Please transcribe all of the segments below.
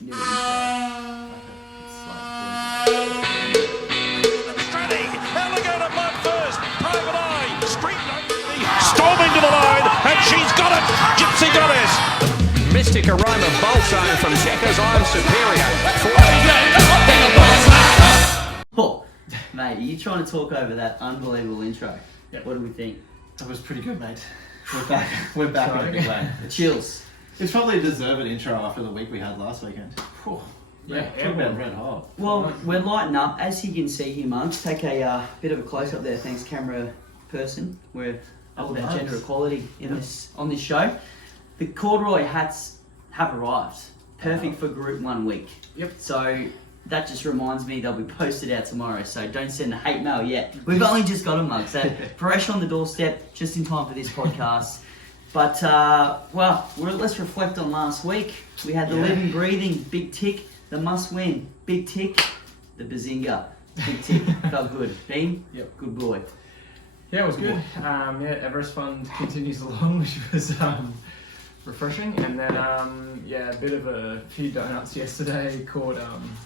new intro. Storming to the line, and she's got it! Gypsy got it! Mystic aroma Bolzone from Checkers, I'm superior. Oh, mate, are you trying to talk over that unbelievable intro? Yep. What do we think? That was pretty good, mate. We're back in a big way. Chills. It's probably a deserved intro after the week we had last weekend. Whew. Yeah, talk about red hot. Well, we're lighting up. As you can see here, Mugs, take a bit of a close-up there. Thanks, camera person. We're all about gender equality on this show. The corduroy hats have arrived. Perfect for Group 1 week. Yep. So that just reminds me they'll be posted out tomorrow. So don't send the hate mail yet. We've only just got them, Mugs. So fresh on the doorstep, just in time for this podcast. But, let's reflect on last week. We had the living, breathing, big tick, the must-win, big tick, the bazinga, big tick. Felt good. Bean? Yep. Good boy. Yeah, it was good. Everest Fund continues along, which was refreshing. And then, a bit of a few donuts yesterday. Caught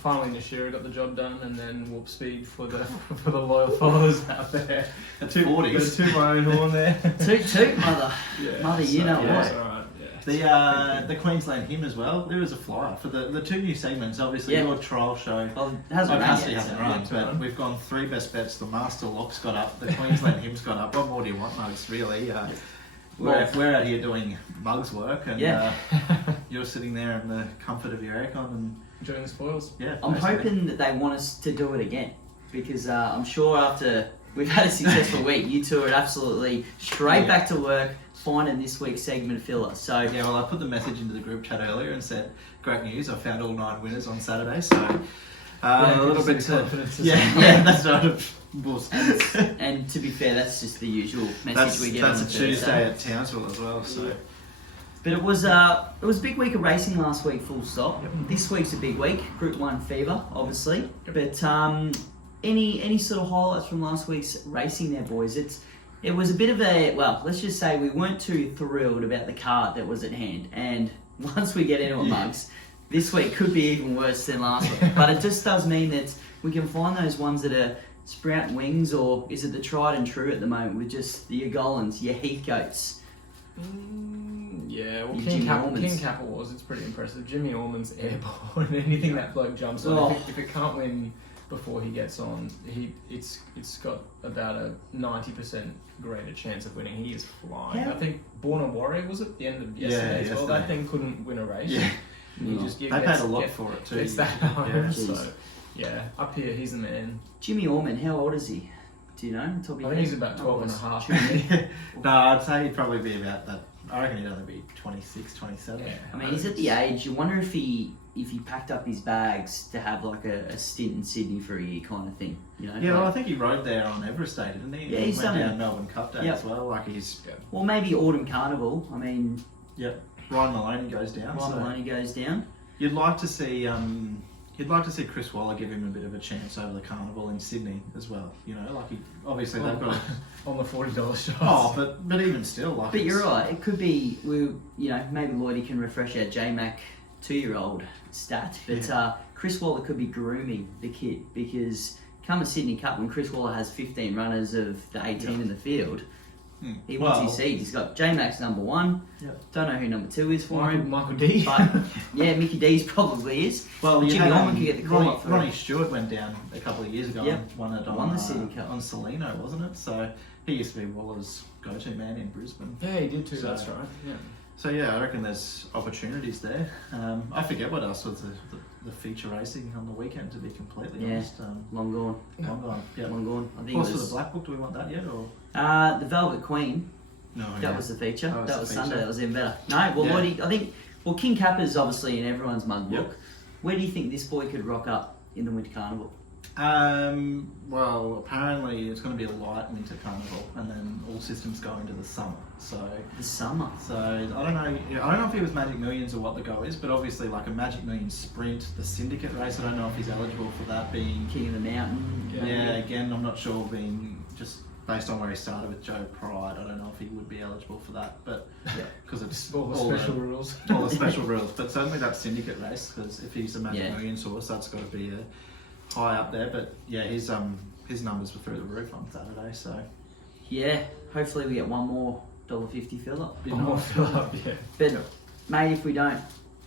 finally Nashira got the job done, and then warp speed for the loyal followers out there. The 240s. Toot my own horn there. Toot, mother. Yeah, Mother, you know yeah, what. it's all right. Yeah. The Queensland hymn as well. There was a flyer for the two new segments. Obviously, Yeah. your trial show. Well, it hasn't run Obviously yet, hasn't so- run, Yet to but run. we've gone 3 best bets. The Master Lock's got up. The Queensland hymn's got up. What more do you want, Mugs? Really? We're out here doing Mugs work, and you're sitting there in the comfort of your aircon, and Enjoying the spoils. I'm hoping that they want us to do it again, because I'm sure after we've had a successful week, you two are absolutely straight back to work finding this week's segment filler. So Yeah, well, I put the message into the group chat earlier and said, "Great news! I found all 9 winners on Saturday." So a little bit to that's right. and to be fair, that's just the usual message we get on That's the a Thursday. Tuesday at Townsville as well. So But it was a big week of racing last week, full stop. Yep. This week's a big week, Group 1 fever, obviously. But any sort of highlights from last week's racing there, boys? It was a bit of let's just say we weren't too thrilled about the card that was at hand. And once we get into it, Mugs, this week could be even worse than last week. But it just does mean that we can find those ones that are sprouting wings, or is it the tried and true at the moment with just your Gollands, your Heathcoats? Yeah, well, Your King Jimmy Ormans. Capel was. It's pretty impressive. Jimmy Orman's airborne. Anything that bloke jumps on, Oh. if it can't win before he gets on, it's got about a 90% greater chance of winning. He is flying. Yeah. I think Born a Warrior was at the end of yesterday as well. yesterday. That thing couldn't win a race. Yeah. You No. just they paid a lot for it too. It's that home. Yeah. So yeah, up here he's the man. Jimmy Orman, how old is he? Do you know? Top of I your think head? he's about 12 and a half. No, I'd say he'd probably be about that. I reckon he'd only be 26, 27. Yeah. I mean, he's at the age. You wonder if he packed up his bags to have like a stint in Sydney for a year, kind of thing. You know? Yeah, well, I Like- think he rode there on Everest Day, didn't he? Yeah, He he's went done down it. Melbourne Cup Day Yep. as well. Like he's Well, maybe Autumn Carnival. I mean, Ryan Maloney goes down. Ryan so Maloney goes down. You'd like to see Chris Waller give him a bit of a chance over the carnival in Sydney as well. You know, like obviously they've got. on the $40 shots. Oh, but even still, like. But you're right. It could be maybe Lloydie can refresh our JMac 2-year-old stat. But Chris Waller could be grooming the kid, because come a Sydney Cup, when Chris Waller has 15 runners of the 18 in the field, he wants his seed. He's got JMac's number 1. Don't know who number 2 is for him. Michael D. But yeah, Mickey D's probably is. Well, Jimmy Orman could get the call up for Ronnie Stewart went down a couple of years ago Yep. and won it Won the Sydney Cup. on Salino, wasn't it? So he used to be Waller's go-to man in Brisbane. Yeah, he did too. So- That's right. Yeah. So yeah, I reckon there's opportunities there. I forget what else was the feature racing on the weekend, to be completely Yeah. honest. Long gone. Long gone. Yeah. Long gone. I think Horse it for was the Black Book, do we want that yet? Or the Velvet Queen. no? That was the feature. That was That the was feature. Sunday. That was even better. No, well, Yeah. Lloydie, I think. Well, King Kappa's obviously in everyone's mug book. Yep. Where do you think this boy could rock up in the Winter Carnival? Well, apparently it's going to be a light winter carnival, and then all systems go into the summer. So The summer. I don't know. I don't know if he was Magic Millions or what the go is, but obviously like a Magic Millions sprint, the Syndicate race. I don't know if he's eligible for that. Being King of the Mountain. yeah, again, I'm not sure. Being just based on where he started with Joe Pride, I don't know if he would be eligible for that, but because it's All the special rules. all the special rules. But certainly that syndicate race, because if he's a Magic Yeah. Millions horse, that's got to be high up there. But yeah, his numbers were through the roof on Saturday, so Yeah, hopefully we get one more $1.50 fill up. be One more nice. fill up, yeah. But mate, if we don't,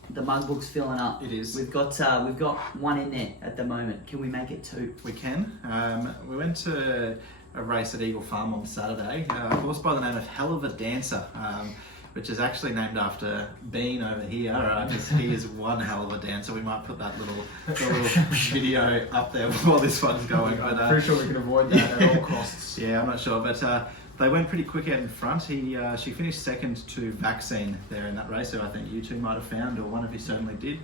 the mug book's filling up. It is. We've got one in there at the moment. Can we make it 2? We can. We went to a race at Eagle Farm on Saturday. A horse by the name of HELLLL Dancer, which is actually named after Bean over here, because he is one hell of a dancer. We might put that little video up there while this one's going. I'm But, pretty sure we can avoid that at all costs. yeah, I'm not sure, but they went pretty quick out in front. She finished second to Vaccine there in that race, who I think you two might have found, or one of you certainly did.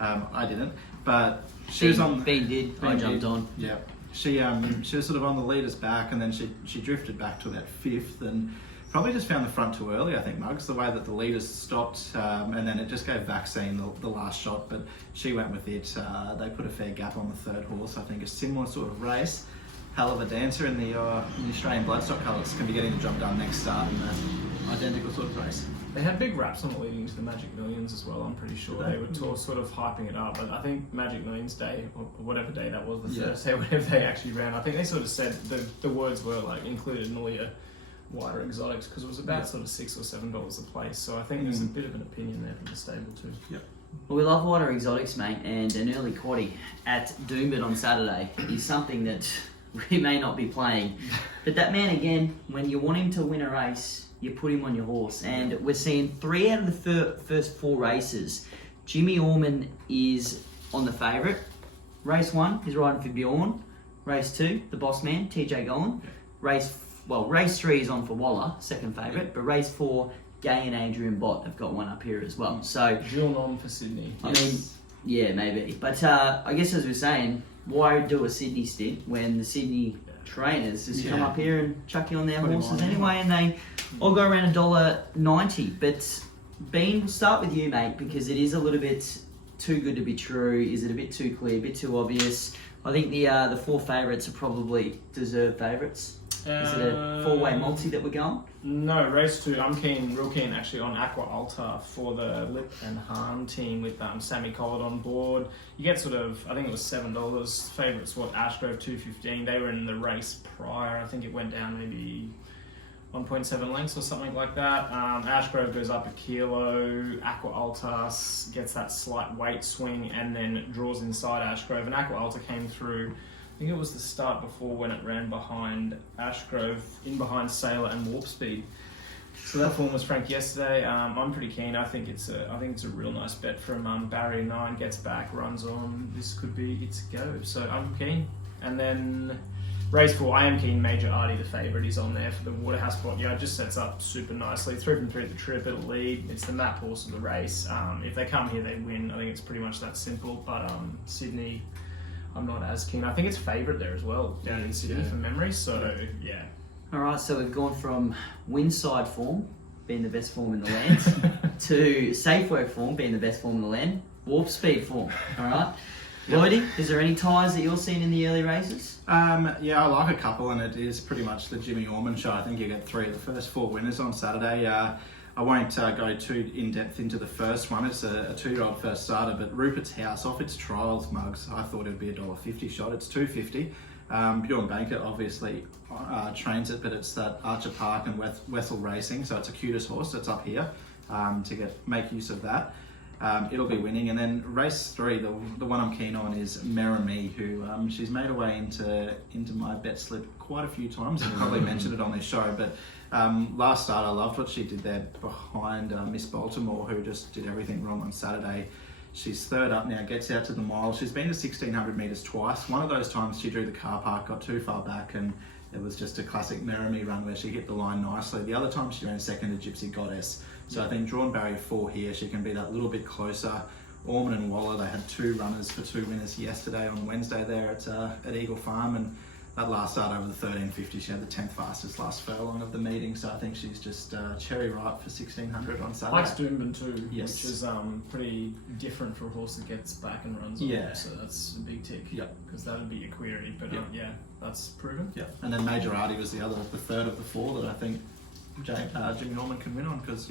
I didn't, but she was on. Bean did. I Bean jumped did. on. Yeah, she was sort of on the leader's back, and then she drifted back to about 5th, and probably just found the front too early. I think Muggs, the way that the leaders stopped, and then it just gave Vaccine the last shot, but she went with it. They put a fair gap on the 3rd horse. I think a similar sort of race. HELLLL Dancer in the Australian Bloodstock colours can be getting the job done next start in an identical sort of race. They had big raps on it leading to the Magic Millions as well, I'm pretty sure. They were sort of hyping it up, but I think Magic Millions Day, or whatever day that was, the Thursday, whatever they actually ran, I think they sort of said the words were like included in all your wider exotics, because it was about sort of $6 or $7 a place, so I think there's a bit of an opinion there from the stable too. Yep. Well, we love wider exotics, mate, and an early quaddie at Doomben on Saturday is something that we may not be playing. But that man, again, when you want him to win a race, you put him on your horse. And we're seeing 3 out of the first 4 races. Jimmy Orman is on the favourite. Race 1, he's riding for Bjorn. Race 2, the boss man, TJ Golan. Race 3 is on for Waller, second favourite. But race 4, Gay and Adrian Bott have got one up here as well. So, Jill on for Sydney. I mean, yeah, maybe. But I guess as we're saying, why do a Sydney stint when the Sydney trainers just come up here and chuck you on their horses anyway, and they all go around $1.90. But Bean, we'll start with you, mate, because it is a little bit too good to be true. Is it a bit too clear, a bit too obvious? I think the 4 favourites are probably deserved favourites. Is it a 4-way multi that we're going? No, race 2. I'm real keen actually on Aqua Alta for the Lip and Harm team with Sammy Collard on board. You get sort of, I think it was $7. Favourites, Ashgrove $2.15. They were in the race prior. I think it went down maybe 1.7 lengths or something like that. Ashgrove goes up a kilo. Aqua Alta gets that slight weight swing and then draws inside Ashgrove. And Aqua Alta came through, I think it was the start before when it ran behind Ashgrove, in behind Sailor and Warp Speed. So that form was Frank yesterday. I'm pretty keen. I think it's a real nice bet from Barrier 9. Gets back, runs on. This could be its go. So I'm keen. And then race 4, I am keen. Major Artie, the favourite, is on there for the Waterhouse spot. Yeah, it just sets up super nicely. 3 from 3 at the trip. It'll lead. It's the map horse of the race. If they come here, they win. I think it's pretty much that simple. But Sydney, I'm not as keen. I think it's favourite there as well, down in Sydney from memory. So, yeah. All right, so we've gone from Windside form, being the best form in the land, to Safe Work form, being the best form in the land, Warp Speed form. All right. Lloydie, is there any ties that you're seeing in the early races? Yeah, I like a couple, and it is pretty much the Jimmy Orman show. I think you get 3 of the first 4 winners on Saturday. I won't go too in-depth into the first one. It's a 2-year-old first starter, but Rupert's House, off its trials, Mugs, I thought it'd be a $1.50 shot. It's $2.50. Bjorn Banker obviously trains it, but it's that Archer Park and Wessel Racing, so it's a cutest horse that's up here to make use of that. It'll be winning. And then race 3, the one I'm keen on is Merrimee, who she's made her way into my bet slip quite a few times. I probably mentioned it on this show, but last start I loved what she did there behind Miss Baltimore, who just did everything wrong on Saturday. She's 3rd up now, gets out to the mile. She's been to 1,600 metres twice. One of those times she drew the car park, got too far back, and it was just a classic Merrimee run where she hit the line nicely. The other time she ran second to Gypsy Goddess. So I think drawn barrier 4 here, she can be that little bit closer. Orman and Waller, they had 2 runners for 2 winners yesterday on Wednesday there at Eagle Farm, and that last start over the 1350, she had the 10th fastest last furlong of the meeting, so I think she's just cherry ripe for 1600 on Saturday. Likes Doomben too, Yes. which is pretty different for a horse that gets back and runs. Yeah. On, so that's a big tick. Yep. Because that would be your query, but Yep. yeah, that's proven. Yeah, and then Majorati was the third of the four that I think Jimmy Norman can win on, because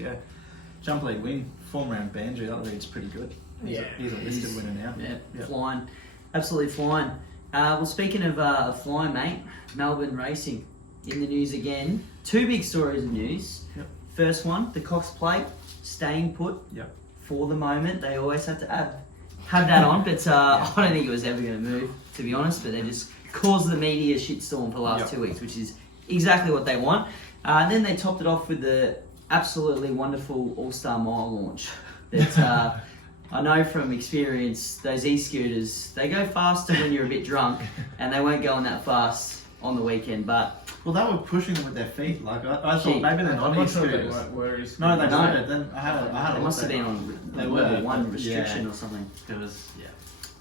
jump lead win, form round Bandry, that lead's pretty good. He's a listed winner now. Yeah, Yep. flying, absolutely flying. Well, speaking of flying, mate, Melbourne racing in the news again. Two big stories of news. Yep. First one, the Cox Plate staying put Yep. for the moment. They always have to have that on, but I don't think it was ever going to move, to be honest. But they just caused the media shitstorm for the last 2 weeks, which is exactly what they want. And then they topped it off with the absolutely wonderful All-Star Mile launch. That I know from experience, those e-scooters, they go faster when you're a bit drunk, and they weren't going that fast on the weekend. But Well, they were pushing them with their feet. Like I Gee, thought maybe they're not I'm not sure they e-scooters. were No, they No. weren't. Then I had they a must have look been there. on They level were, 1 but restriction or something. It was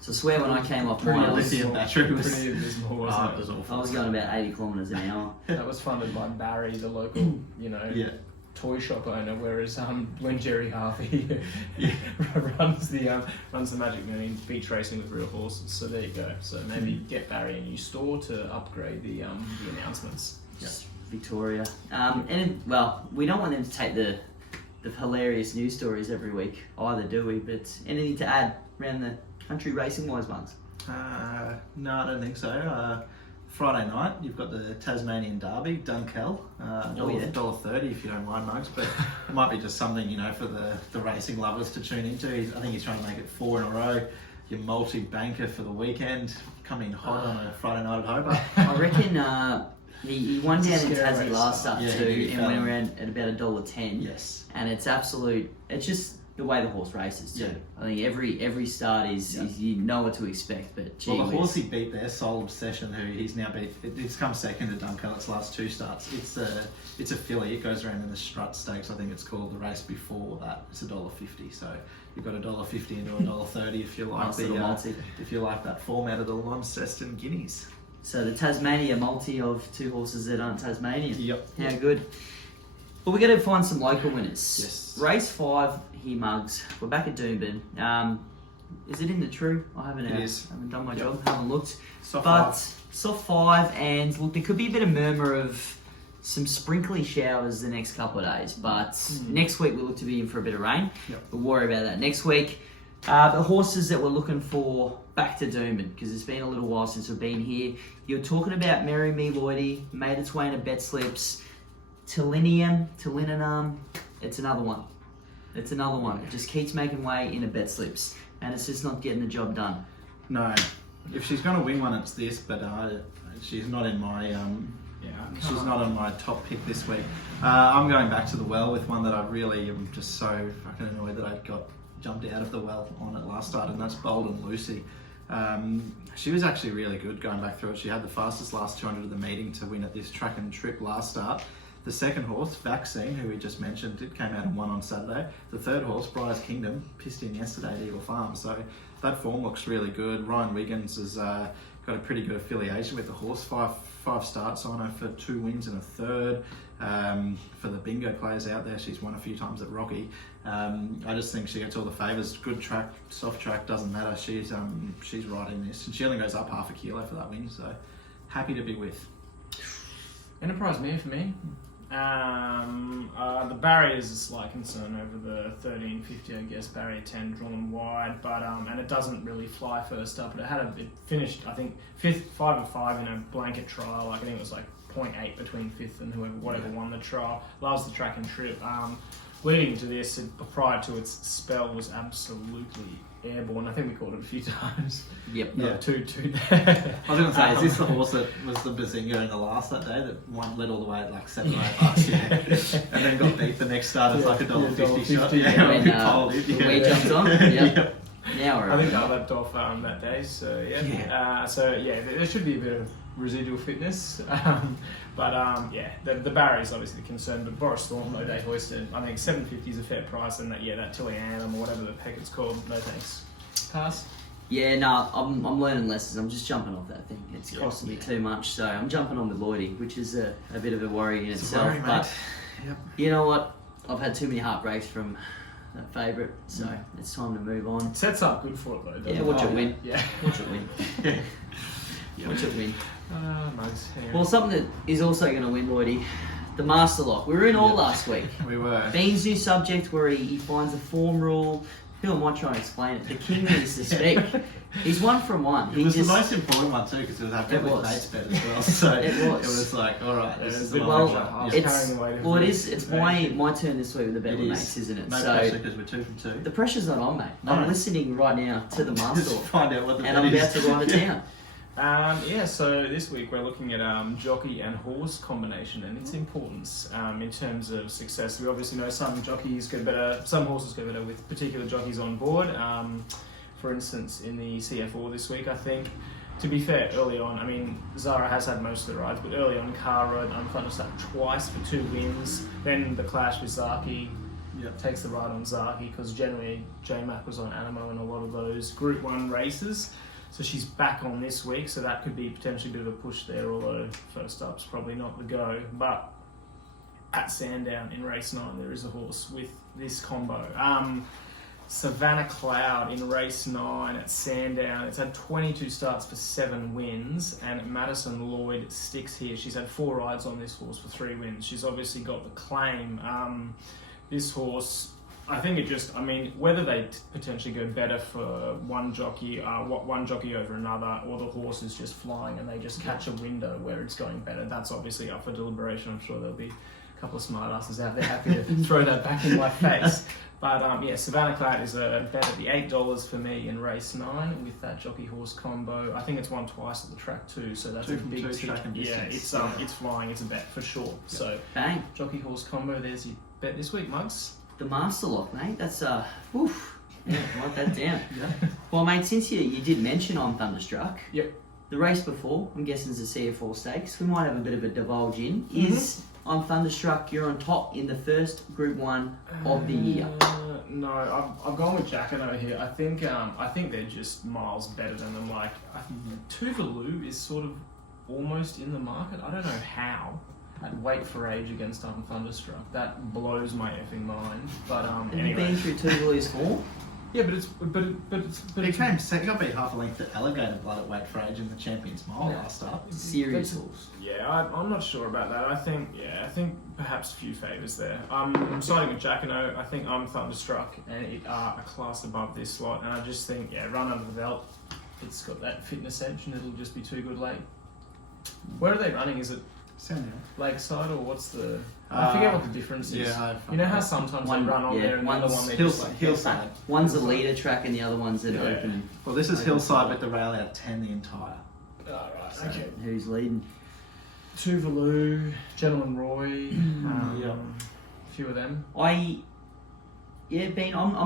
So I swear when I came off Pretty mine, I lithium battery was. Pretty abysmal, Oh, wasn't it was it? awful. I was going about 80 kilometres an hour. That was funded by Barry, the local, Yeah. toy shop owner, whereas when Jerry Harvey runs the Magic Millions beach racing with real horses. So there you go. So maybe get Barry a new store to upgrade the announcements. Just Victoria. Well, we don't want them to take the hilarious news stories every week either, do we? But anything to add around the country racing wise, Bugs? No, I don't think so. Friday night, you've got the Tasmanian Derby, Dunkell, $1.30 if you don't mind, Mugs, but it might be just something, for the racing lovers to tune into. I think he's trying to make it 4 in a row. Your multi-banker for the weekend, coming hot on a Friday night at Hobart. I reckon he won down in scary Tassie race last start. up Yeah, too, he and fell. went around at about $1.10. Yes. And it's just the way the horse races too. Yeah. I think every start is you know what to expect, but gee Well, the whiz. horse he beat there, Soul Obsession, who he's now beat, it's come second to Dunkell its last 2 starts. It's a filly. It goes around in the Strut Stakes, I think it's called. The race before that, it's $1.50. So you've got $1.50 into $1.30 if you like Nice little multi. if you like that format of the Launceston Guineas. So the Tasmania multi of 2 horses that aren't Tasmanian. Yep. How good. Well, we got to find some local winners. Yes. Race 5 here, Mugs. We're back at Doomben. Is it in the true? I haven't. It is. Haven't done my Yep. job. Haven't looked. Soft But 5. soft 5, and look, there could be a bit of murmur of some sprinkly showers the next couple of days. But next week we look to be in for a bit of rain. Yep. We'll worry about that next week. The horses that we're looking for back to Doomben, because it's been a little while since we've been here. You're talking about Mary Me Lloydie, made its way into bet slips. Tilinum, it's another one. It's another one. It just keeps making way into bet slips, and it's just not getting the job done. No. If she's going to win one, it's this, but she's not in my... she's not on my top pick this week. I'm going back to the well with one that I really am just so fucking annoyed that I got jumped out of the well on it last start, and that's Bold and Lucy. She was actually really good going back through it. She had the fastest last 200 of the meeting to win at this track and trip last start. The second horse, Vaccine, who we just mentioned, it came out and won on Saturday. The third horse, Briar's Kingdom, pissed in yesterday at Eagle Farm. So that form looks really good. Ryan Wiggins has got a pretty good affiliation with the horse. Five starts on her for 2 wins and a third. For the bingo players out there, she's won a few times at Rocky. I just think she gets all the favours. Good track, soft track, doesn't matter. She's right in this. And she only goes up half a kilo for that win. So happy to be with. Enterprise Mare for me. The barrier is a slight concern over the 1350, I guess, barrier 10 drawn wide, but and it doesn't really fly first up. But it finished, I think, 5 of 5 in a blanket trial. Like I think it was like 0.8 between 5th and whatever won the trial. Loves the track and trip. Leading to this, prior to its spell, was absolutely airborne. I think we called it a few times. Yep. Yeah. Two. I was going to say, is this the horse that was the Bazinga in the last that day that led all the way at like $7 or $8? Yeah. And then got beat the next start as like a $1.50 shot. Yeah, When we told it. the weight jumped on. Yep. Now we're I think I left off that day, so yeah. There should be a bit of residual fitness, the barrier is obviously the concern. But Boris Thornlow, they hoisted. I think $7.50 is a fair price, and that Tilly Anthem or whatever the heck it's called. No thanks. Pass. Yeah, no, I'm learning lessons. I'm just jumping off that thing. It's costing me too much, so I'm jumping on with Lloydie, which is a bit of a worry in itself. Worry, but Yep. you know what? I've had too many heartbreaks from that favourite, so it's time to move on. It sets up good for it though, doesn't Yeah, it? watch it win. Yeah. Watch it win. Watch it win. Nice. Yeah. Well, something that is also going to win, Lloydie, the Master Lock. We were in all last week. We were. Bean's new subject where he finds a form rule. Who am I trying to explain it? The king needs to speak. He's 1 from 1. It was the most important one too because it was our bet with Nate's bet as well. So It was. It was like, all right, this is the Well, one. I was it's carrying the weight of well, it the- is. It's my turn this week with the bet with mates, isn't it? No So pressure because we're 2 from 2. the pressure's not on, mate. No. I'm listening right now to the Master Just Lock, find out what the and bet I'm about is. to write it down. So this week we're looking at jockey and horse combination and its importance in terms of success. We obviously know some jockeys go better, some horses go better with particular jockeys on board. For instance, in the CF4 this week, I think, to be fair, early on, I mean, Zara has had most of the rides, but early on, Carr rode Unthunderstruck twice for 2 wins. Then the clash with Zaki takes the ride on Zaki because generally J-Mac was on Animo in a lot of those Group 1 races. So she's back on this week, so that could be potentially a bit of a push there, although first up's probably not the go. But at Sandown in race 9, there is a horse with this combo. Savannah Cloud in race 9 at Sandown. It's had 22 starts for 7 wins, and Madison Lloyd sticks here. She's had 4 rides on this horse for 3 wins. She's obviously got the claim. This horse, I think it just, I mean, whether they potentially go better for one jockey over another, or the horse is just flying and they just catch a window where it's going better, that's obviously up for deliberation. I'm sure there'll be a couple of smartasses out there happy to throw that back in my face. But Savannah Cloud is a bet at the $8 for me in race 9 with that jockey horse combo. I think it's won twice at the track too, so that's 2 a from big 2 tick. track and Yeah, distance. it's flying. It's a bet for sure. Yep. So Bang. jockey horse combo. There's your bet this week, Mugs. The Master Lock, mate. That's oof. Yeah, write that down. Yeah. Well, mate, since you did mention I'm Thunderstruck, Yep. the race before, I'm guessing it's a CF4 stakes. We might have a bit of a divulge in. Is I'm Thunderstruck, you're on top in the first Group 1 of the year. No, I've gone with Jacquino here. I think they're just miles better than them. Like, Tuvalu is sort of almost in the market. I don't know how. I'd wait for age against Thunderstruck. That blows my effing mind. But Have you anyway. been through Tuvalu's form? Yeah, but it's He came second, got beat half a length at Alligator Blood at weight for age in the Champions Mile last up. Serious horse. Yeah, I'm not sure about that. I think perhaps a few favours there. I'm siding with Jacquino. I think I'm Thunderstruck and it are a class above this slot. And I just think, run under the belt. It's got that fitness edge and it'll just be too good late. Where are they running? Is it Sandown. Lakeside or what's the... I forget what the difference is. Yeah, You know how sometimes One- they run on yeah, there and the other one's one they just like... Hillside. One's a leader track and the other one's an Yeah. open. Well, this is Hillside with the rail out 10 the entire. Oh, right, okay. Who's leading? Tuvalu, Gentleman Roy, Yeah. a few of them. I'm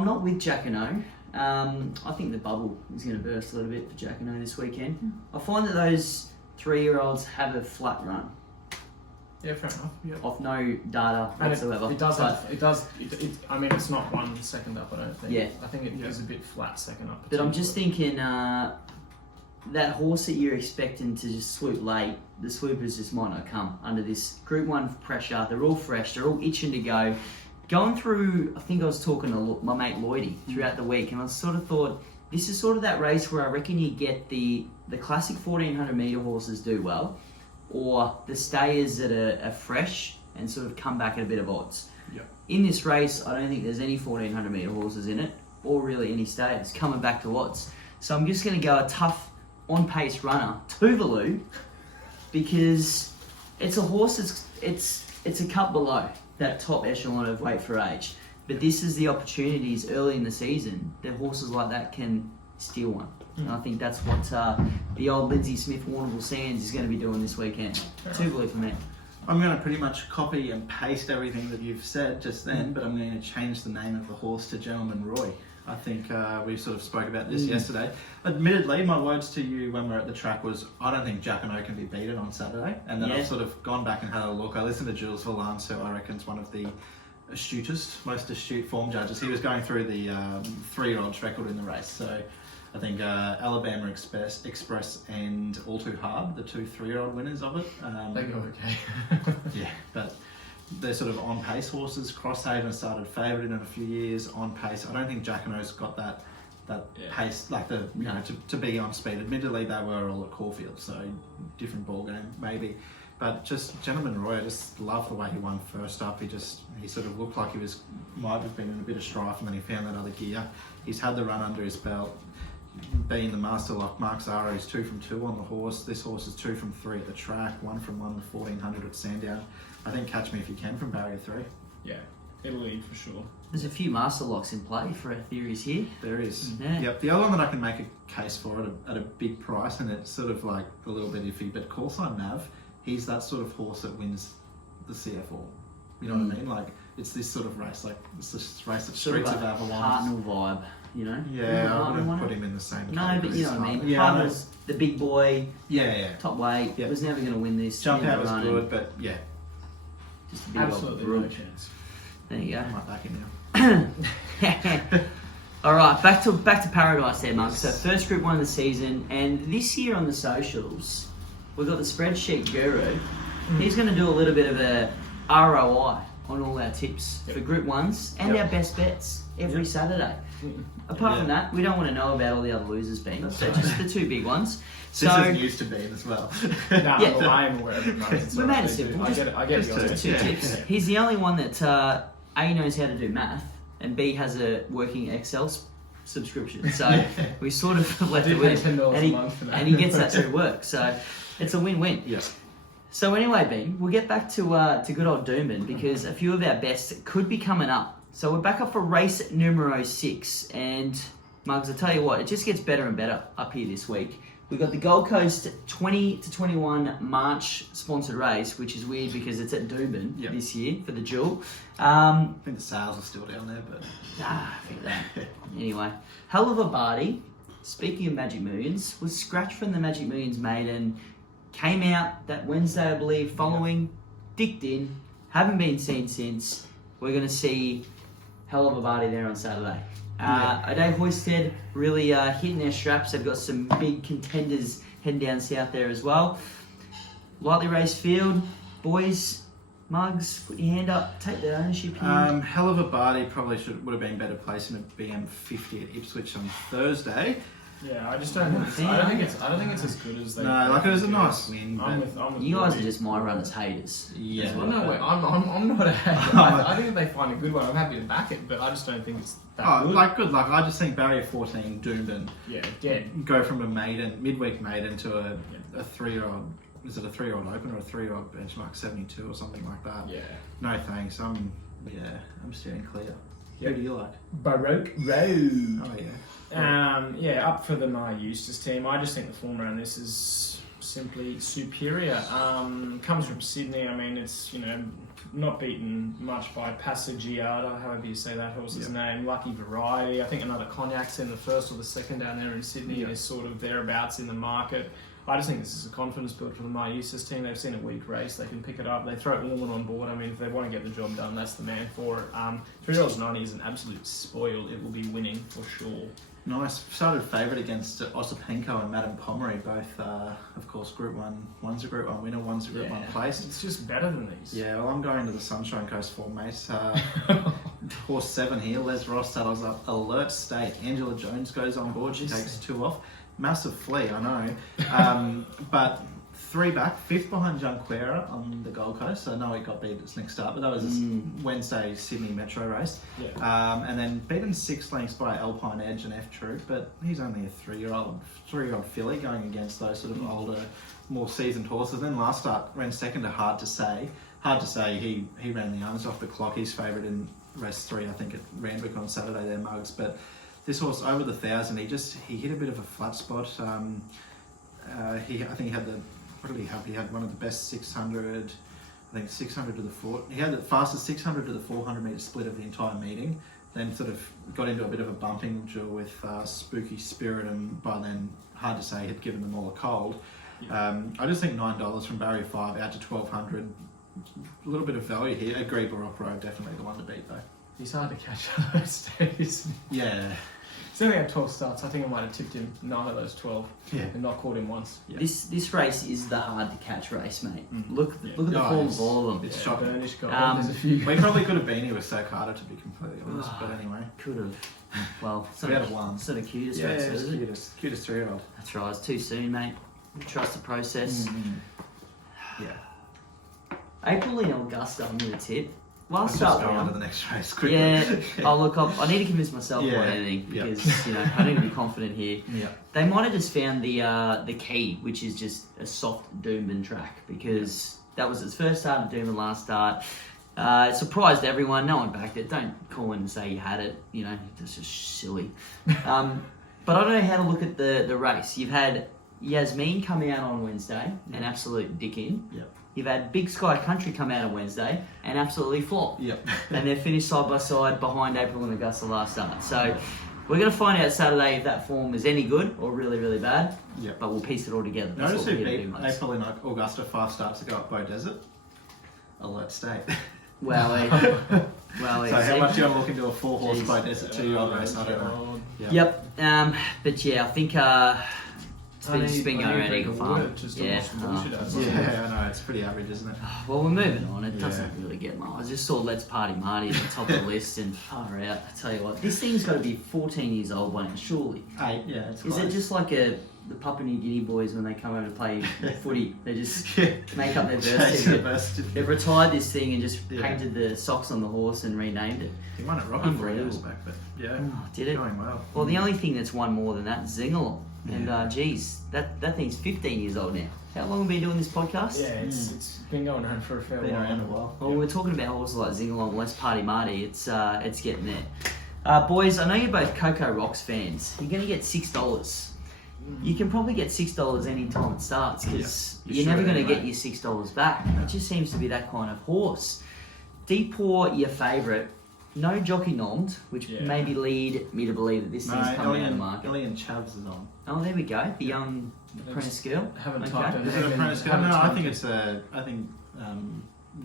not with Jacquino. I think the bubble is going to burst a little bit for Jacquino this weekend. I find that those 3-year-olds have a flat run Yeah, fair enough. Yeah. off no data And whatsoever. I mean, it's not 1 second up, I don't think. Yeah. I think it is a bit flat second up. But I'm just thinking that horse that you're expecting to just swoop late, the swoopers just might not come under this Group 1 pressure. They're all fresh. They're all itching to go. Going through, I think I was talking to my mate Lloydie throughout the week, and I sort of thought, this is sort of that race where I reckon you get the classic 1400 metre horses do well, or the stayers that are fresh and sort of come back at a bit of odds. Yep. In this race, I don't think there's any 1400 metre horses in it, or really any stayers coming back to odds. So I'm just going to go a tough, on-pace runner, Tuvalu, because it's a horse that's it's a cut below that top echelon of weight for age. But this is the opportunities early in the season that horses like that can steal one. And I think that's what the old Lindsay Smith Warrnambool Sands is going to be doing this weekend. Tuvalu for me. I'm going to pretty much copy and paste everything that you've said just then, but I'm going to change the name of the horse to Gentleman Roy. I think we sort of spoke about this yesterday. Admittedly, my words to you when we were at the track was, I don't think Jacquino can be beaten on Saturday. And then I've sort of gone back and had a look. I listened to Jules Valance, who I reckon is one of the most astute form judges. He was going through the 3-year-old's record in the race. So I think Alabama Express and All Too Hard, the 2 3-year-old winners of it. They go okay. Yeah, but they're sort of on pace horses. Crosshaven started favourite in a few years, on pace. I don't think Jacquino's got that pace, like to be on speed. Admittedly, they were all at Caulfield, so different ball game maybe. But just Gentleman Roy, I just love the way he won first up. He sort of looked like he might have been in a bit of strife, and then he found that other gear. He's had the run under his belt. Being the master lock, Mark Zara is 2 from 2 on the horse. This horse is 2 from 3 at the track, 1 from 1 the 1400 at Sandown. I think Catch Me If You Can from barrier 3. Yeah, it'll lead for sure. There's a few master locks in play for our theories here. There is. Yeah. Yep. The other one that I can make a case for at a big price, and it's sort of like a little bit iffy, but Call Sign Nav, he's that sort of horse that wins the CF All. You know what I mean? Like, it's this sort of race, like it's this race of Sort Streets of of a Avalon. Hartnell vibe, you know? Yeah, I wouldn't Hartnell put him in the same No, category but you know as what I mean. Hartnell. Yeah, I know. Hartnell's the big boy, Yeah. top weight, Yeah. was never going to win this. Jump in the out was run, good, but yeah, just a big Absolutely old no brute. chance. There you go. I might back him now. All right, back to paradise there, Mark. So first Group 1 of the season, and this year on the socials, we've got the spreadsheet guru. He's going to do a little bit of a ROI on all our tips for Group 1s and our best bets every Saturday. Apart from that, we don't want to know about all the other losers being, so just the 2 big ones. So This is used to being as well. No, Yeah. well, I am aware of it. No, it's we all made right. it simple. I get it. I get just it. Two Yeah. tips. He's the only one that A, knows how to do math, and B, has a working Excel subscription. So we sort of left I it do with pay him, $10 and a month for that. and he gets that through work. So it's a win-win. Yes. So anyway, Ben, we'll get back to good old Doomben, because a few of our best could be coming up. So we're back up for race numero 6, and Mugs, I tell you what, it just gets better and better up here this week. We've got the Gold Coast 20 to 21 March sponsored race, which is weird because it's at Doomben this year for the Jewel. I think the sales are still down there, but I think that. Anyway, Hell of a Barty, speaking of Magic Millions, was scratched from the Magic Millions maiden, came out that Wednesday, I believe, following, dicked in, haven't been seen since. We're going to see Hell of a Barty there on Saturday. Ade Hoisted really hitting their straps. They've got some big contenders heading down south there as well. Lightly raced field. Boys, Mugs, put your hand up. Take the ownership here. Hell of a Barty probably would have been better placed in a BM50 at Ipswich on Thursday. Yeah, I just don't. I don't think it's as good as they. No, like it was a nice win. I'm But with You guys are Rory. just my runners haters. yeah, as Well, well. no, wait, I'm not a hater. I think if they find a good one, I'm happy to back it, but I just don't think it's that good. like good luck. I just think barrier 14 Doomben Yeah, again. go from a midweek maiden to a 3-year-old. Is it a 3-year-old open or a 3-year-old benchmark 72 or something like that? Yeah. No thanks. I'm steering clear. Who do you like? Baroque Road. Oh yeah. Up for the My Eustace team. I just think the form around this is simply superior. Comes from Sydney. I mean, it's not beaten much by Passagiata, however you say that horse's name. Lucky Variety. I think another Cognac's in the first or the second down there in Sydney is sort of thereabouts in the market. I just think this is a confidence build for the My Eustace team. They've seen a weak race. They can pick it up. They throw Orman on board. I mean, if they want to get the job done, that's the man for it. $3.90 is an absolute spoil. It will be winning for sure. Nice. Started favourite against Osipenko and Madame Pomeroy, both, of course, Group 1. One's a Group 1 winner, one's a Group 1 placed. It's just better than these. Yeah, well, I'm going to the Sunshine Coast for mate. Horse 7 here, Les Ross saddles up Alert State. Angela Jones goes on board. She takes 2 off. Massive flea, I know. But 3 back, 5th behind Junquera on the Gold Coast. I know it got beat its next start, but that was a Wednesday Sydney Metro race. Yeah. And then beaten 6 lengths by Alpine Edge and F Troop, but he's only a 3-year-old filly going against those sort of older, more seasoned horses. Then last start ran second to Hard to Say. Hard to Say, he ran the arms off the clock. He's favourite in race 3, I think, at Randwick on Saturday there, Mugs. But this horse over the 1,000, he hit a bit of a flat spot. I think he had the. What did he have? He had one of the best 600. I think 600 to the 4. He had the fastest 600 to the 400 metre split of the entire meeting. Then sort of got into a bit of a bumping duel with Spooky Spirit, and by then, Hard to Say, had given them all a cold. I just think $9 from barrier 5 out to 1,200. A little bit of value here. Agree, Baroque Road, definitely the one to beat though. He's hard to catch on those days. Yeah. He's only had 12 starts. I think I might have tipped him 9 of those 12 Yeah. and not caught him once. Yeah. This race is the hard to catch race, mate. Look at the No, form it's- of all of them. It's shocking. Burnish guy. Um, There's a few. We probably could have been here with So Carter, to be completely honest. But anyway. Could have. Well, it's We not, had one. it's not the cutest Yeah, race, it's is it? cutest 3-year-old. That's right. It's too soon, mate. Trust the process. Yeah. April in Augusta, I'm going to tip. Let's Last just start go on to round. the next race quickly. Yeah. Oh, look, I need to convince myself more Yeah, than anything yeah. because, I need to be confident here. Yeah. They might have just found the key, which is just a soft Doomben track because that was its first start of Doomben last start. It surprised everyone. No one backed it. Don't call in and say you had it. That's just silly. But I don't know how to look at the race. You've had Yasmin come out on Wednesday, an absolute dick in. Yep. You've had Big Sky Country come out on Wednesday and absolutely flop. Yep. And they're finished side by side behind April and Augusta last start. So we're going to find out Saturday if that form is any good or really, really bad. Yep. But we'll piece it all together. That's Notice what who we're here beat to do, mates. April and Augusta 5 starts ago at Bow Desert? Alert State. Well, So how much do you want to look into a 4-horse Jeez. Bow Desert 2-year-old race? I don't know. Yep. But yeah, I think it's been going around Eagle Farm. Yeah. Yeah, I know, it's pretty average, isn't it? Well, we're moving on. It doesn't Yeah. really get much. I just saw Let's Party Marty at the top of the list and far out. I tell you what, this thing's got to be 14 years old by now, surely. 8, yeah, it's Is close. it just like the Papua New Guinea boys when they come over to play footy? They just Yeah. make up their birth Change the certificate. birth certificate. They've retired this thing and just Yeah. painted the socks on the horse and renamed it. He won at Rocky 3 years Unbelievable. back, but yeah, Oh, did it? going well. Well, the only thing that's won more than that is HELLLL. And Yeah. geez, that thing's 15 years old now. How long have we been doing this podcast? Yeah, it's been going on for a fair Been while. around a while. Well, we're talking about horses like Zingalong, Let's Party Marty. It's getting there. Boys, I know you're both Coco Rocks fans. You're going to get $6. You can probably get $6 any time it starts because Yeah, you you're never should going to anyway. get your $6 back. It just seems to be that kind of horse. Deepor, your favourite. No jockey nommed, which Yeah. maybe lead me to believe that this No, thing's coming out of the market. Ellie and Chavs is on. Oh, there we go. The young apprentice girl. Haven't Okay. typed in. Is it a apprentice? Haven't No, I typed think in. it's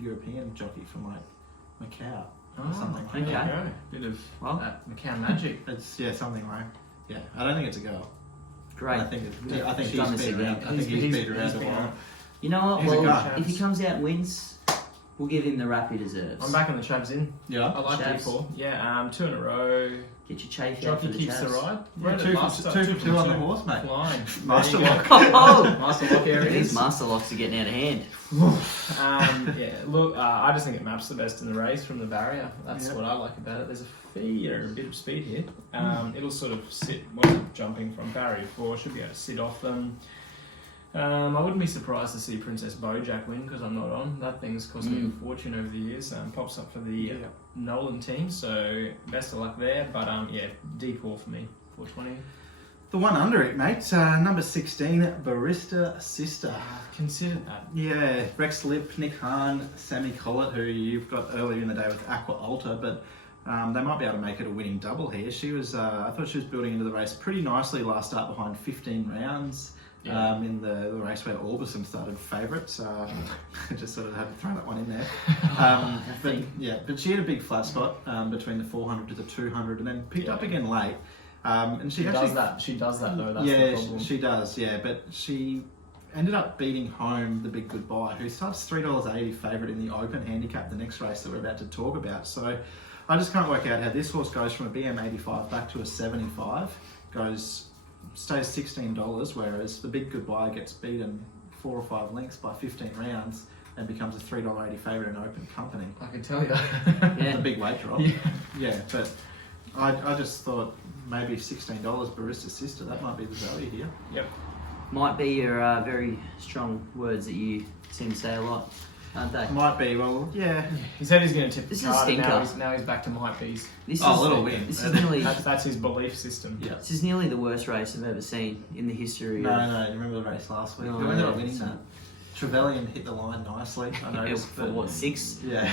European jockey from like Macau or Oh, something. there you Okay. go. Bit of Well. that Macau magic. It's something like I don't think it's a girl. Great. I think Yeah, she's done this been again. around. I think he's been around a been while. around. You know what? He's a Well, guy. if he comes out and wins, we'll give him the rap he deserves. I'm back on the Chavs in. Yeah. I like Chavs. D4. Yeah, 2 in a row. Get your chafe out Jockey for the keeps the Chavs. ride. Yeah, Rode it 2 last for start, 2 for 2 on the two. horse, mate. Flying. Master There you lock. go. Oh, Master lock area. these master locks are getting out of hand. Look, I just think it maps the best in the race from the barrier. That's Yep. what I like about it. There's a bit of speed here. It'll sort of sit, wasn't jumping from barrier 4, should be able to sit off them. I wouldn't be surprised to see Princess Bojack win because I'm not on. That thing's cost me a fortune over the years. Pops up for the Nolan team, so best of luck there. But D4 for me, 420. The one under it, mate. Number 16, Barista Sister. Consider that. Yeah, Rex Lip, Nick Hahn, Sammy Collett, who you've got earlier in the day with Aqua Alta, but they might be able to make it a winning double here. She was, I thought she was building into the race pretty nicely last start behind 15 rounds. Yeah. In the race where Orbison started favourite, so I just sort of had to throw that one in there. But she had a big flat spot between the 400 to the 200, and then picked up again late. And she actually does that. She does that though. That's the yeah, problem. she does. Yeah, but she ended up beating home the Big Goodbye, who starts $3.80 favourite in the Open handicap, the next race that we're about to talk about. So I just can't work out how this horse goes from a BM85 back to a 75. Stays $16, whereas the Big Goodbye gets beaten 4 or 5 lengths by 15 rounds and becomes a $3.80 favourite in Open Company. I can tell you. It's a big weight drop. Yeah. But I just thought maybe $16 Barista Sister, that might be the value here. Yep. Might be your very strong words that you seem to say a lot, aren't they? Might be, well, yeah. He said he's going to tip This the is a card, and stinker. now he's back to might be's. This Oh, is a little win. This is nearly That's his belief system. Yeah. this is nearly the worst race I've ever seen in the history. No, of... you remember the race last week? No, Who ended up yeah, winning it's that? Trevelyan hit the line nicely. I noticed. for what, 6? Yeah.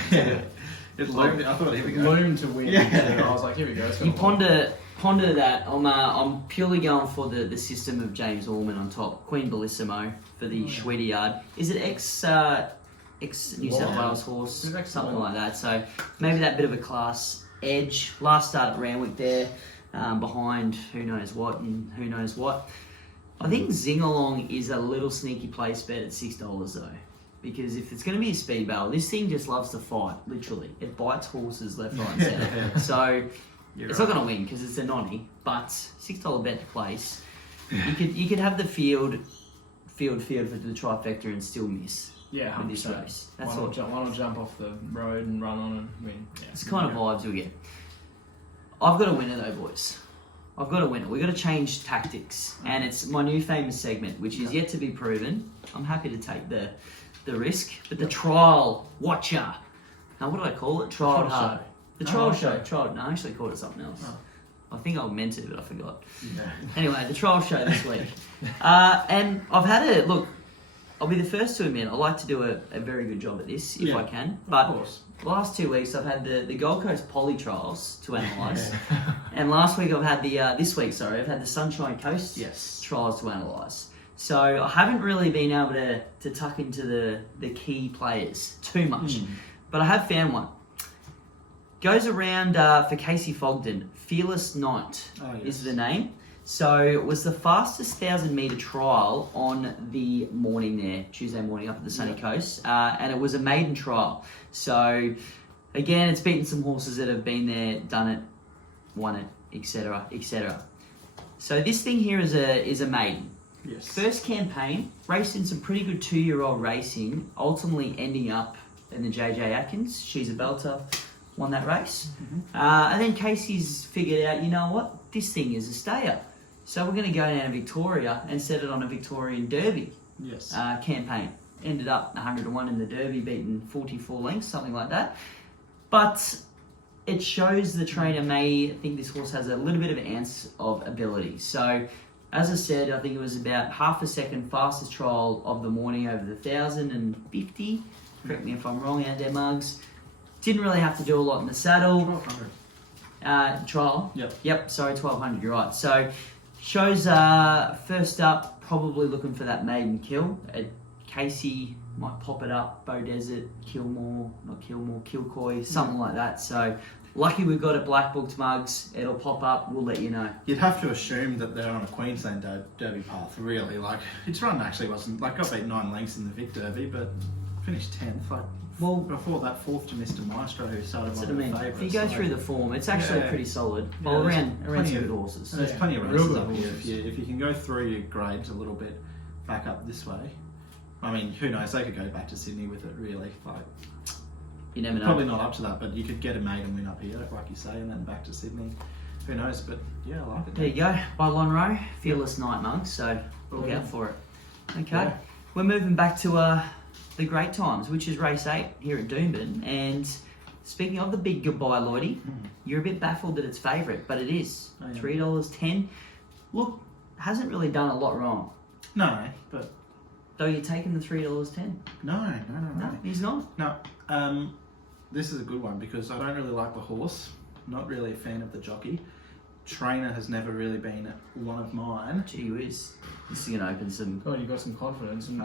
It loomed. I thought, here we go. Loom to win. Yeah. I was like, here we go. it's You gonna ponder that. I'm purely going for the system of James Allman on top. Queen Bellissimo for the Schwede Yard. Is it ex New South Wow. Wales horse? It's ex- Something like that. So maybe that bit of a class edge. Last start at Randwick there. behind who knows what and who knows what. I think Zingalong is a little sneaky place bet at $6 though. Because if it's going to be a speed barrel, this thing just loves to fight, literally. It bites horses left, right and centre. So it's not going to win because it's a nonny, but $6 bet to place. You could have the field for the trifecta and still miss. Yeah, with this race. That's why not jump off the road and run on and win? Yeah. It's the kind of vibes you'll get. I've got a winner though, boys. I've got a winner. We've got to change tactics, and it's my new famous segment, which is yet to be proven. I'm happy to take the risk, but the trial watcher. Now, what did I call it? Trial hard. The trial show. No, I actually called it something else. I think I meant it, but I forgot. Yeah. Anyway, the trial show this week, and I've had a look. I'll be the first to admit I like to do a very good job at this if I can. But the last 2 weeks I've had the Gold Coast Poly trials to analyse, and last week I've had I've had the Sunshine Coast trials to analyse. So I haven't really been able to tuck into the key players too much, but I have found one. Goes around for Casey Fogden. Fearless Night is the name. So it was the fastest 1,000-metre trial on the morning there, Tuesday morning up at the sunny coast, and it was a maiden trial. So again, it's beaten some horses that have been there, done it, won it, etc., etc. So this thing here is a maiden. Yes. First campaign, raced in some pretty good 2-year-old racing, ultimately ending up in the JJ Atkins. She's a belter, won that race. And then Casey's figured out, you know what, this thing is a stayer. So we're going to go down to Victoria and set it on a Victorian Derby campaign. Ended up 100-1 in the Derby, beaten 44 lengths, something like that. But it shows the trainer may think this horse has a little bit of an ounce of ability. So, as I said, I think it was about half a second fastest trial of the morning over the 1,050. Correct me if I'm wrong out there, Mugs. Didn't really have to do a lot in the saddle. 1,200. Trial? Yep, sorry, 1,200, you're right. So, shows first up, probably looking for that maiden kill. Casey might pop it up, Bow Desert, Kilcoy, something like that. So, lucky we've got it black booked, Mugs. It'll pop up, we'll let you know. You'd have to assume that they're on a Queensland Derby path, really. Like, its run actually wasn't, like, got beat 9 lengths in the Vic Derby, but finished 10th. Like, well, before that, 4th to Mr. Maestro, who started one of the favourites. If you go through the form, it's actually pretty solid. Well, around some good horses. There's plenty of races up here. If you can go through your grades a little bit back up this way. I mean, who knows? They could go back to Sydney with it, really. Like, you never know. Probably not up to that, but you could get a maiden win up here, like you say, and then back to Sydney. Who knows? But yeah, I like it. There you go. By Lonro, Fearless Night, Mugs. So look out for it. Okay, we're moving back to the great times, which is race 8 here at Doomben. And speaking of the big goodbye, Lloydie, you're a bit baffled that it's favourite, but it is $3.10. Look, hasn't really done a lot wrong. No, but though you're taking the $3.10. No, he's not. No, this is a good one because I don't really like the horse. Not really a fan of the jockey. Trainer has never really been one of mine. Gee whiz. This is going to open some... Oh, you've got some confidence. And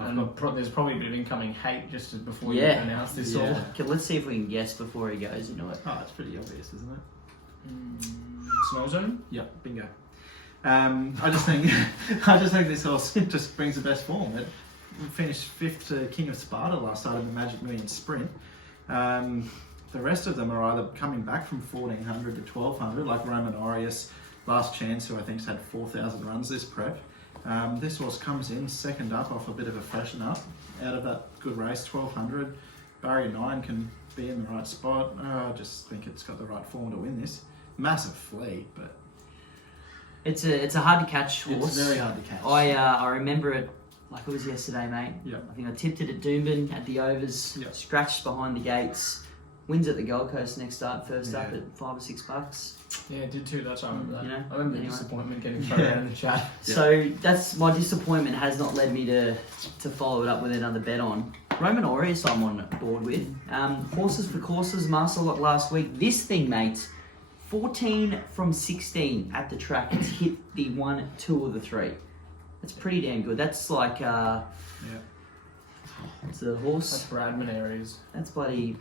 there's probably a bit of incoming hate just before you announce this all. Okay, let's see if we can guess before he goes into it. Oh, it's pretty obvious, isn't it? Snow Zone? Yep, bingo. I just think this horse just brings the best form. It finished 5th to King of Sparta last start in the Magic Million Sprint. The rest of them are either coming back from 1,400 to 1,200, like Roman Orrs, Last Chance, who I think's had 4,000 runs this prep. This horse comes in second up off a bit of a freshen up out of that good race, 1,200. Barrier 9 can be in the right spot. I just think it's got the right form to win this. Massive fleet, but it's a hard to catch horse. It's very hard to catch. I remember it like it was yesterday, mate. Yep. I think I tipped it at Doomben at the overs, scratched behind the gates. Wins at the Gold Coast next start, first up at $5 or $6. Yeah, it did too. That's what I remember that. You know, I remember the disappointment getting thrown out in the chat. So that's my disappointment has not led me to follow it up with another bet on. Roman Orrs I'm on board with. Horses for Courses, Master Lock last week. This thing, mate, 14 from 16 at the track. It's hit the 1, 2 or the 3. That's pretty damn good. That's like, it's the horse. That's Bradman areas. That's bloody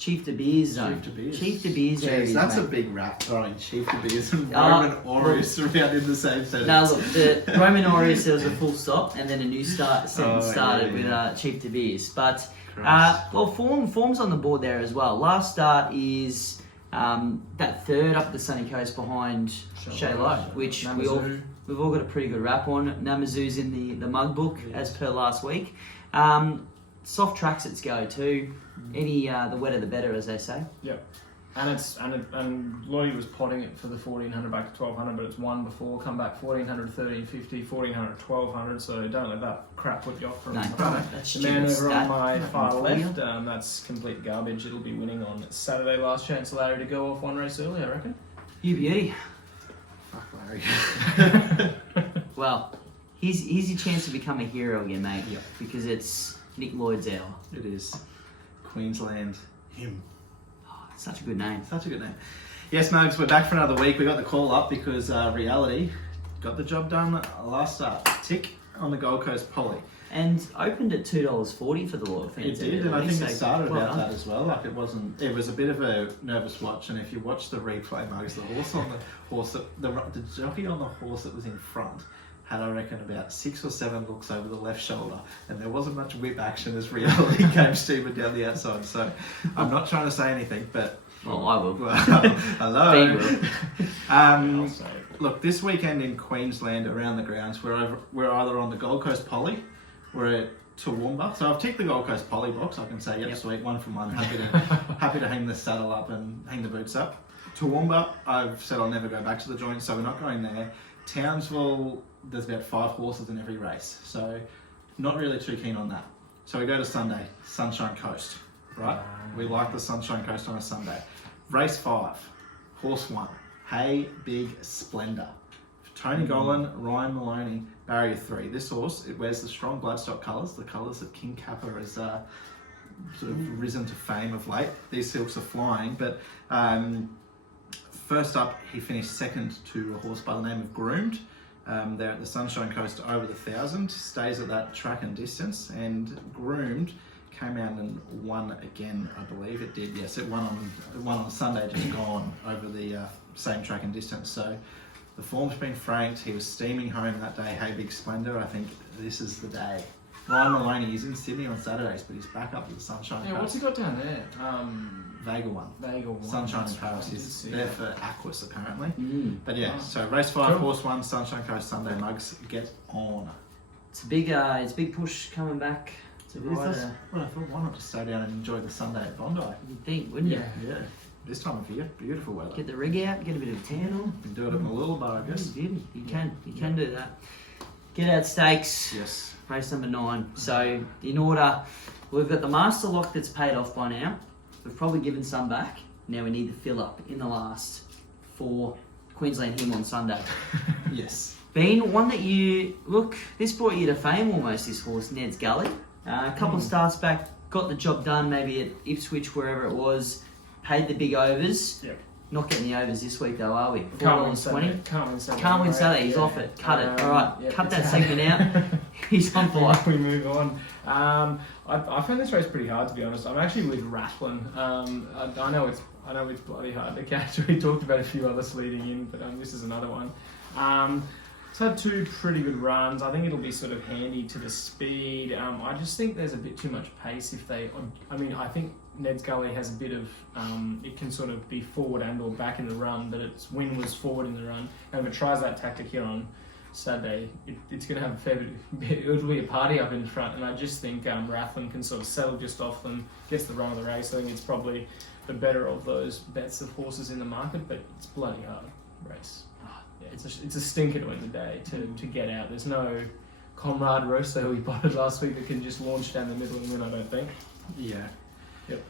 Chief De Beers zone. Chief De Beers. Chief De Beers Jeez, areas, that's mate. a big rap throwing Chief De Beers and Roman Orrs around in the same sentence. No, look, the Roman Orrs, there was a full stop, and then a new sentence started with Chief De Beers. But, well, form's on the board there as well. Last start is that third up the sunny coast behind HELLLL, which we've all got a pretty good rap on. Namazu's in the mug book, as per last week. Soft tracks it's go too. The wetter the better, as they say. Yep. And Lloydie was potting it for the 1400 back to 1200, but it's won before. Come back 1400, 1350, 1400, 1200. So don't let that crap put you off from That's the man over on my far Plenty. left. That's complete garbage. It'll be winning on Saturday. Last chance, Larry, to go off one race early, I reckon. You beauty. Fuck Larry. Well, here's your chance to become a hero again, mate. Yep. Because it's Nick Lloyd's hour. It is. Queensland. Him. Such a good name. Such a good name. Yes, Mugs, we're back for another week. We got the call up because Reality got the job done last start. Tick on the Gold Coast Poly. And opened at $2.40 for the loyal fans. It did, and I think it started well about done. that as well. Like it was a bit of a nervous watch. And if you watch the replay, Mugs, the jockey on the horse that was in front had, I reckon, about 6 or 7 looks over the left shoulder, and there wasn't much whip action as Reality came steaming down the outside. So I'm not trying to say anything, but Well, I will. hello. They will. I'll say it. Look, this weekend in Queensland around the grounds, we're either on the Gold Coast Poly, we're at Toowoomba. So I've ticked the Gold Coast Poly box. I can say, yep. Sweet, 1 from 1. Happy to hang the saddle up and hang the boots up. Toowoomba, I've said I'll never go back to the joint, so we're not going there. Townsville, there's about 5 horses in every race, so not really too keen on that. So we go to Sunday, Sunshine Coast, right? We like the Sunshine Coast on a Sunday. Race 5, horse 1, Hey Big Splendor. Tony Gollan, Ryan Maloney, barrier 3. This horse, it wears the strong bloodstock colours, the colours that King Kappa has sort of risen to fame of late. These silks are flying, but first up, he finished second to a horse by the name of Groomed. There at the Sunshine Coast over the 1,000, stays at that track and distance, and Groomed came out and won again, I believe it did. Yes, it won on Sunday, just gone over the same track and distance. So the form's been franked. He was steaming home that day. Hey Big Splendor, I think this is the day. Ryan Maloney is in Sydney on Saturdays, but he's back up at the Sunshine Coast. What's he got down there? Vega one. Sunshine in Paris. He's there for Aquas apparently. But yeah, so race 5, horse 1, Sunshine Coast Sunday. Mugs, get on. It's a big push coming back to ride. Well, I thought, why not just stay down and enjoy the Sunday at Bondi? You'd think, wouldn't you? Yeah. This time of year, beautiful weather. Get the rig out, get a bit of tan on. You can do it at Mooloolaba, I guess. Beauty. You can do that. Get out stakes. Yes. Race number 9. So in order, we've got the master lock that's paid off by now. We've probably given some back. Now we need the fill up in the last for Queensland Him on Sunday. Yes. Bean, one that this brought you to fame almost, this horse, Ned's Gully. A couple of starts back, got the job done maybe at Ipswich, wherever it was, paid the big overs. Yep. Not getting the overs this week though, are we? Can't win $4.20. Saturday. Can't win Saturday, he's off it. Cut it. Alright, cut that segment out. He's on fire. We move on. I found this race pretty hard, to be honest. I'm actually with Rathlin. I know it's bloody hard to catch. We talked about a few others leading in, but this is another one. It's had 2 pretty good runs. I think it'll be sort of handy to the speed. I just think there's a bit too much pace if they... I think Ned's Gully has a bit of... it can sort of be forward and or back in the run, but its win was forward in the run. And if it tries that tactic here on Saturday, it's going to have a fair bit... It'll be a party up in front, and I just think Rathlin can sort of settle just off them, gets the run of the race. I think it's probably the better of those bets of horses in the market, but it's bloody hard race. Yeah, it's a stinker to win the day to get out. There's no Comrade Rosso we potted last week that can just launch down the middle and win, I don't think. Yeah. Yep.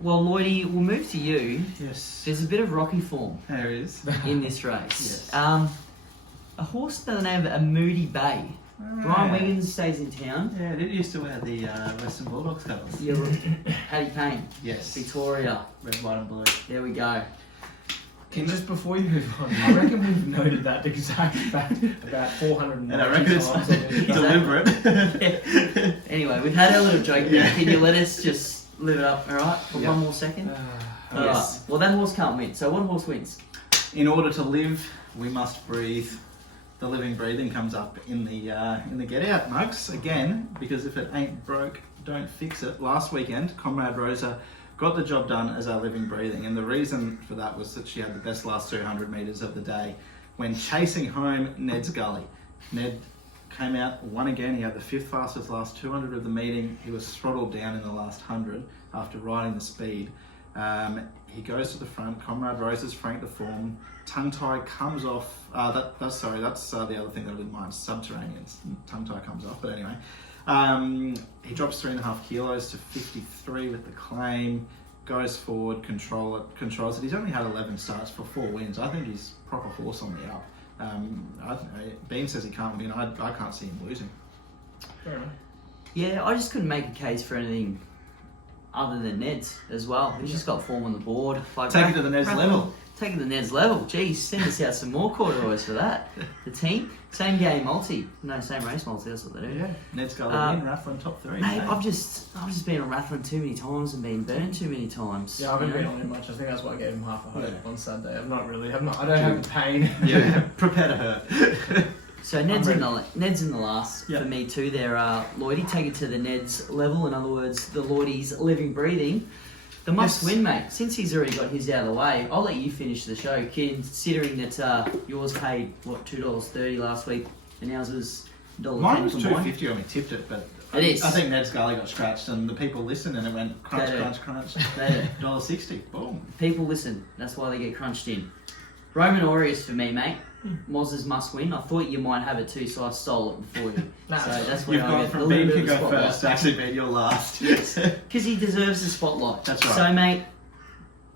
Well, Lloydie, we'll move to you. Yes. There's a bit of rocky form There is. in this race. Yes. A horse by the name of A Moody Bay. Brian Wiggins stays in town. Yeah, it used to wear the Western Bulldogs colours. Paddy Payne. Yes. Victoria. Red, white and blue. There we go. Just before you move on, I reckon we've noted that exact fact about 490 And I reckon it's times on this show. deliberate. Anyway, we've had a little joke there. Can you let us just live it up, all right, for Yeah. one more second. All Yes. right. Well, that horse can't win. So what horse wins? In order to live, we must breathe. The living breathing comes up in the get out, Mugs, again, because if it ain't broke, don't fix it. Last weekend, Comrade Rosa got the job done as our living breathing, and the reason for that was that she had the best last 200 metres of the day when chasing home Ned's Gully. Ned came out, won again. He had the 5th fastest last 200 of the meeting. He was throttled down in the last 100 after riding the speed. He goes to the front. Comrade Rosa's franked the form. Tongue tie comes off. That's the other thing that I didn't mind. Subterraneans. Tongue tie comes off. But anyway, he drops 3.5 kilos to 53 with the claim. Goes forward, controls it. He's only had 11 starts for 4 wins. I think he's proper horse on the up. I don't know. Bean says he can't win. I can't see him losing. Fair enough. Yeah, I just couldn't make a case for anything other than Ned's as well. He's just got form on the board. Like, Take it to the Ned's level. Take it to the Ned's level. Geez, send us out some more corduroys for that. The team, same game multi. No, same race multi. That's what they do. Yeah. Ned's got a win. Rathlin top 3. Mate, I've just been on Rathlin too many times and been burned too many times. Yeah, I haven't you know? been on him much. I think that's why I gave him half a hope Yeah. on Saturday. I don't have the pain. Yeah, prepare to hurt. So Ned's in the last Yep. for me too. There, Lloydie, take it to the Ned's level. In other words, the Lloydie's living, breathing. The must win, mate. Since he's already got his out of the way, I'll let you finish the show. Considering that yours paid what $2.30 last week, and ours was $1.10. Mine was combined. $2.50 when we tipped it, but It is. I think Ned's Gully got scratched, and the people listened, and it went crunch, They do. crunch, crunch. They do. $1.60. Boom. People listen. That's why they get crunched in. Roman Orrs for me, mate. Moz's must win. I thought you might have it too, so I stole it before you. Nah, So it's that's where You've I gone get a from little being bit to of the go spotlight. first to actually being your last. Because he deserves the spotlight. That's right. So, mate,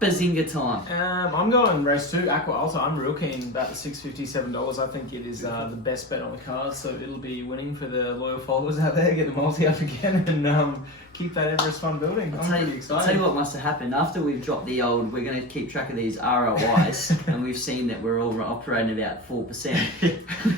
bazinga time. I'm going race 2, Aqua Alta. I'm real keen about the $6.57. I think it is the best bet on the card, so it'll be winning for the loyal followers out there. Get the multi up again and keep that Everest fun building. I'm pretty I'll excited. tell you what must have happened. After we've dropped the old, we're going to keep track of these ROIs, and we've seen that we're all operating about 4%.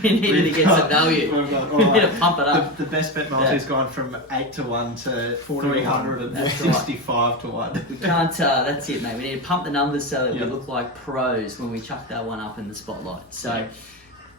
We needed to get some value. We've got We need to pump it up. The best bet multi's gone from 8 to 1 to 365 to 1. We can't, that's it, mate. We need to pump the numbers so that Yep. we look like pros when we chuck that one up in the spotlight. So,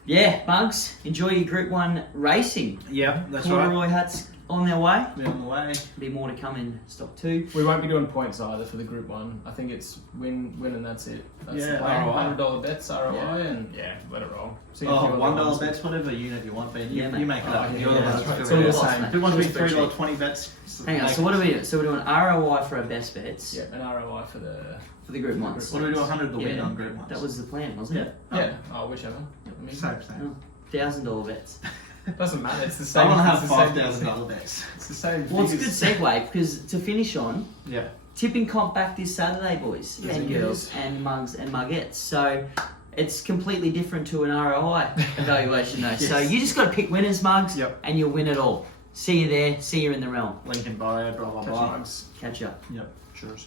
yeah, Bugs, enjoy your Group 1 racing. Yeah, that's Corduroy right. hats on their way. Be on the way. Be more to come in stock 2. We won't be doing points either for the Group 1. I think it's win and that's it. That's Yeah, the plan. ROI. $100 bets, ROI, Yeah. and let it roll. See a Oh, few other $1 ones. bets, whatever unit you want, Ben. You, Yeah, mate. you make it up. Oh, You're yeah, the one that's right. that's It's doing all it. the same. If we want to be Spreadsheet. $3.20 bets. Hang on, so what are we doing? So we're doing ROI for our best bets Yeah, an ROI for the... for the Group 1s. What do we do? 100 to win Yeah. on Group 1s. That was the plan, wasn't it? Yeah, whichever. I mean, Same. Oh, $1,000 bets. doesn't matter, it's the I same. want to have it's the same- $5,000 bets. It's the same. Well, it's a good figures. segue because to finish on, Yeah. tipping comp back this Saturday, boys Yes, and it girls, is. and mugs and muggettes. So it's completely different to an ROI evaluation, though. So Yes. you just got to pick winners, mugs, Yep. and you'll win it all. See you there. See you in the realm. Link in bio, blah, blah, Catch blah. mugs. Catch up. Yep. Cheers.